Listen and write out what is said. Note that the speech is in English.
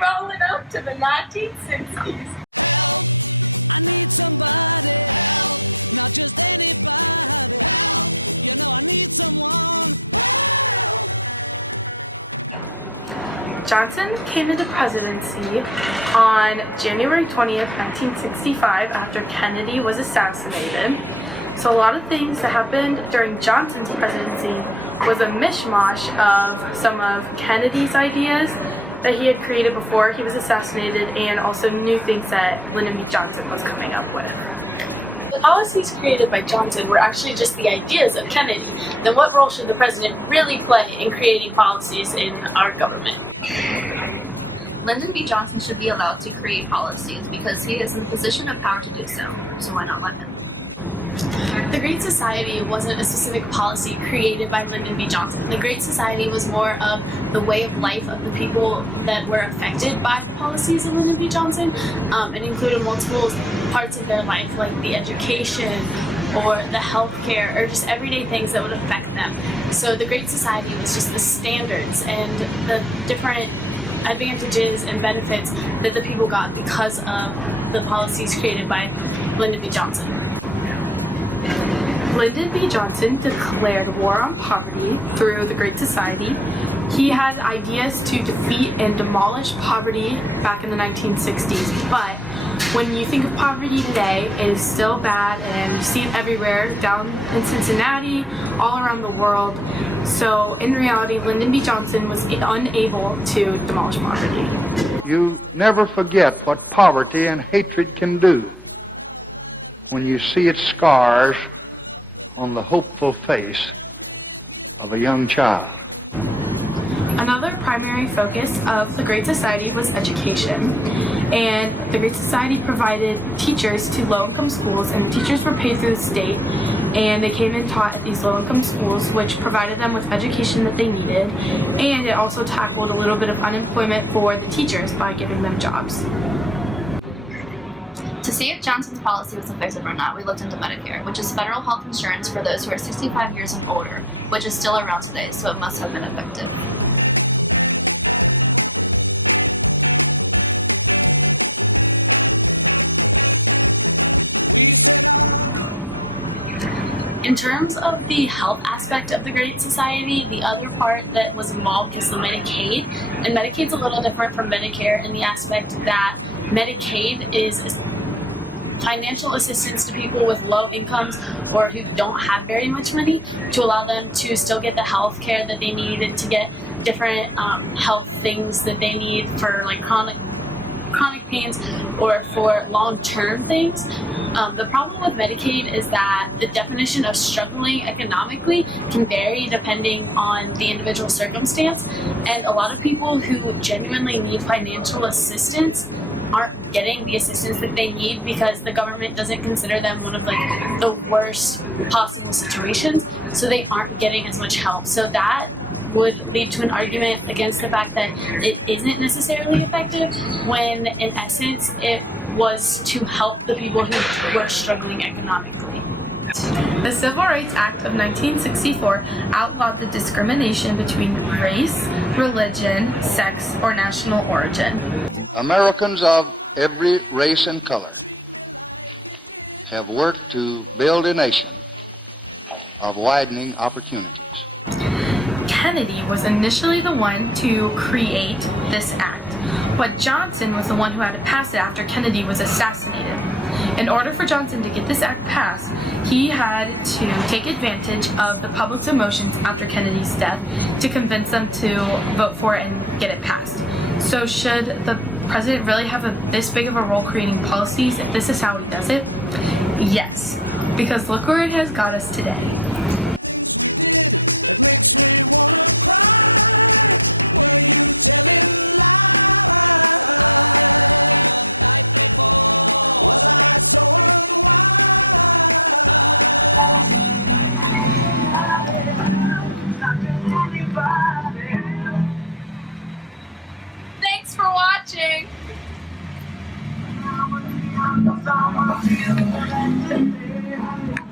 rolling up to the 1960s. Johnson came into presidency on January 20th, 1965, after Kennedy was assassinated. So a lot of things that happened during Johnson's presidency was a mishmash of some of Kennedy's ideas that he had created before he was assassinated, and also new things that Lyndon B. Johnson was coming up with. The policies created by Johnson were actually just the ideas of Kennedy. Then what role should the president really play in creating policies in our government? Lyndon B. Johnson should be allowed to create policies because he is in the position of power to do so. So why not let him? The Great Society wasn't a specific policy created by Lyndon B. Johnson. The Great Society was more of the way of life of the people that were affected by the policies of Lyndon B. Johnson. It included multiple parts of their life, like the education or the healthcare, or just everyday things that would affect them. So the Great Society was just the standards and the different advantages and benefits that the people got because of the policies created by Lyndon B. Johnson. Lyndon B. Johnson declared war on poverty through the Great Society. He had ideas to defeat and demolish poverty back in the 1960s, but when you think of poverty today, it is still bad, and you see it everywhere, down in Cincinnati, all around the world. So in reality, Lyndon B. Johnson was unable to demolish poverty. You never forget what poverty and hatred can do when you see its scars on the hopeful face of a young child. Another primary focus of the Great Society was education, and the Great Society provided teachers to low-income schools, and the teachers were paid through the state, and they came and taught at these low-income schools, which provided them with education that they needed, and it also tackled a little bit of unemployment for the teachers by giving them jobs. To see if Johnson's policy was effective or not, we looked into Medicare, which is federal health insurance for those who are 65 years and older, which is still around today, so it must have been effective. In terms of the health aspect of the Great Society, the other part that was involved was the Medicaid. And Medicaid's a little different from Medicare in the aspect that Medicaid is financial assistance to people with low incomes or who don't have very much money, to allow them to still get the health care that they need and to get different health things that they need for like chronic pains or for long-term things. The problem with Medicaid is that the definition of struggling economically can vary depending on the individual circumstance, and a lot of people who genuinely need financial assistance aren't getting the assistance that they need because the government doesn't consider them one of like the worst possible situations, so they aren't getting as much help. So that would lead to an argument against the fact that it isn't necessarily effective, when in essence it was to help the people who were struggling economically. The Civil Rights Act of 1964 outlawed the discrimination between race, religion, sex, or national origin. Americans of every race and color have worked to build a nation of widening opportunities. Kennedy was initially the one to create this act, but Johnson was the one who had to pass it after Kennedy was assassinated. In order for Johnson to get this act passed, he had to take advantage of the public's emotions after Kennedy's death to convince them to vote for it and get it passed. So should the president really have this big of a role creating policies if this is how he does it? Yes, because look where it has got us today. Thanks for watching! I'm